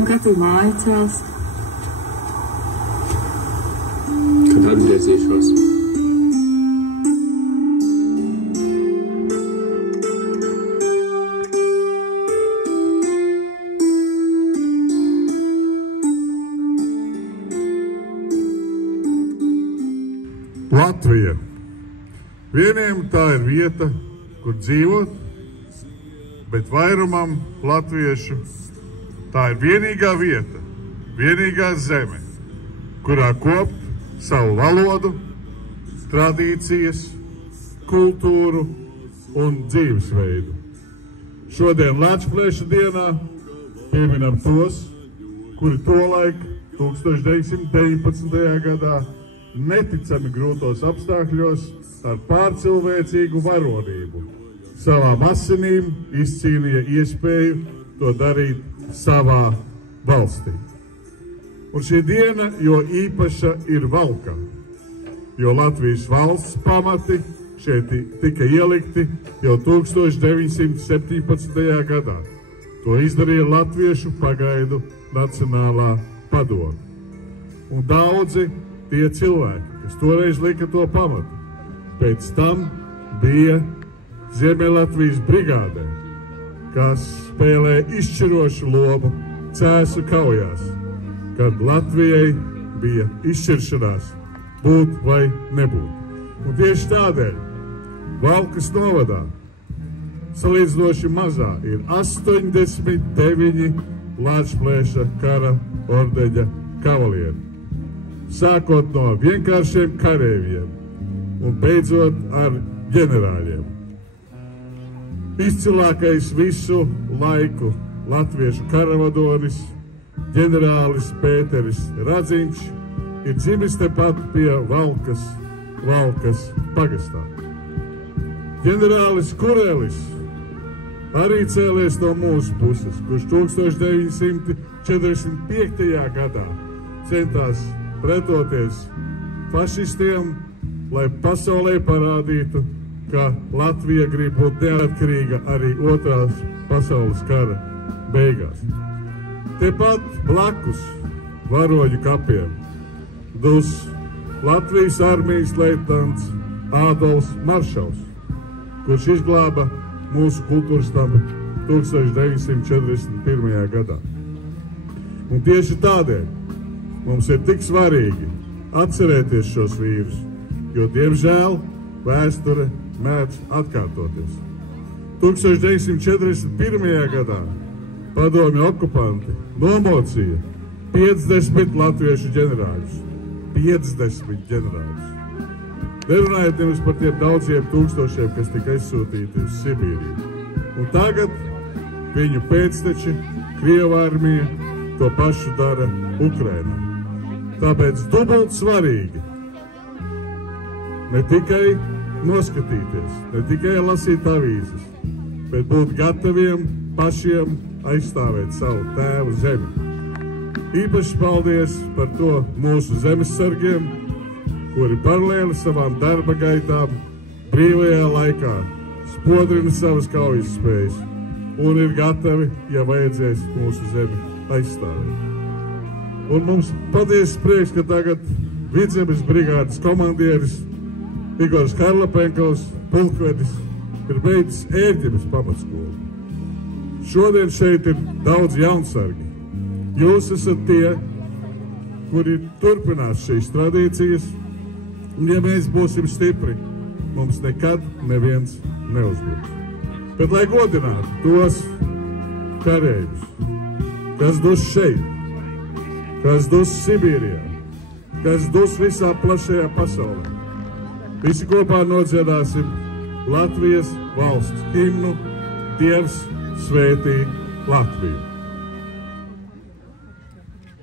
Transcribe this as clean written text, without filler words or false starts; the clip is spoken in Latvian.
Un kad tu māju cels? Kad atgriezīšos. Latvija. Vieniem tā ir vieta, kur dzīvot, bet vairumam latviešu tā ir vienīgā vieta, vienīgā zeme, kurā kopt savu valodu, tradīcijas, kultūru un dzīvesveidu. Šodien Lāčplēša dienā pieminam tos, kuri tolaik 1919. gadā neticami grūtos apstākļos ar pārcilvēcīgu varonību savām asinīm izcīnīja iespēju to darīt savā valstī. Un šī diena jo īpaša ir valka, jo Latvijas valsts pamati šeit tika ielikti jau 1917. gadā. To izdarīja Latviešu pagaidu Nacionālā padome. Un daudzi tie cilvēki, kas toreiz lika to pamatu, pēc tam bija Ziemeļlatvijas brigādē, kas spēlēja izšķirošu lomu Cēsu kaujās, kad Latvijai bija izšķiršanās būt vai nebūt. Un tieši tādēļ Valkas novadā salīdzinoši mazā ir 89 Lāčplēša kara ordeņa kavalieri. Sākot no vienkāršiem kareiviem un beidzot ar ģenerāļiem. Izcilākais visu laiku latviešu karavadonis, ģenerālis Pēteris Radziņš, ir dzimis tepat pie Valkas pagastā. Ģenerālis Kurelis arī cēlies no mūsu puses, kurš 1945. gadā centās pretoties fašistiem, lai pasaulē parādītu, ka Latvija grib būt neatkarīga arī Otrās pasaules kara beigās. Tepat blakus varoņu kapiem dus Latvijas armijas leitnants Ādolfs Maršals, kurš izglāba mūsu kultūras namu 1941. gadā. Un tieši tādēļ mums ir tik svarīgi atcerēties šos vīrus, jo, diemžēl, vēsture mēdz atkārtoties. 1941. gadā padomju okupanti nomocīja 50 latviešu ģenerāļus. 50 ģenerāļus. Nerunājot nemaz par tiem daudziem tūkstošiem, kas tika aizsūtīti uz Sibīriju. Un tagad viņu pēcteči, Krieva armija, to pašu dara Ukrainā. Tāpēc dubult svarīgi ne tikai noskatīties, ne tikai lasīt avīzes, bet būt gataviem pašiem aizstāvēt savu tēvu zemi. Īpaši paldies par to mūsu zemesargiem, kuri paralēli savām darba gaitām brīvajā laikā spodrina savas kaujas spējas un ir gatavi, ja vajadzēs, mūsu zemi aizstāvēt. Un mums patiesi prieks, ka tagad Vidzemes brigādes komandieris Igors Harlapenkovs, pulkvedis, ir beidzis Ērģemes pamatskolu. Šodien šeit ir daudz jaunsargi. Jūs esat tie, kuri turpinās šīs tradīcijas, un ja mēs būsim stipri, mums nekad neviens neuzbruks. Bet lai godinātu tos kareivus, kas dus šeit, kas dus Sibīrijā, kas dus visā plašajā pasaulē, visi kopā nodziedāsim Latvijas valsts himnu Dievs svētī Latviju.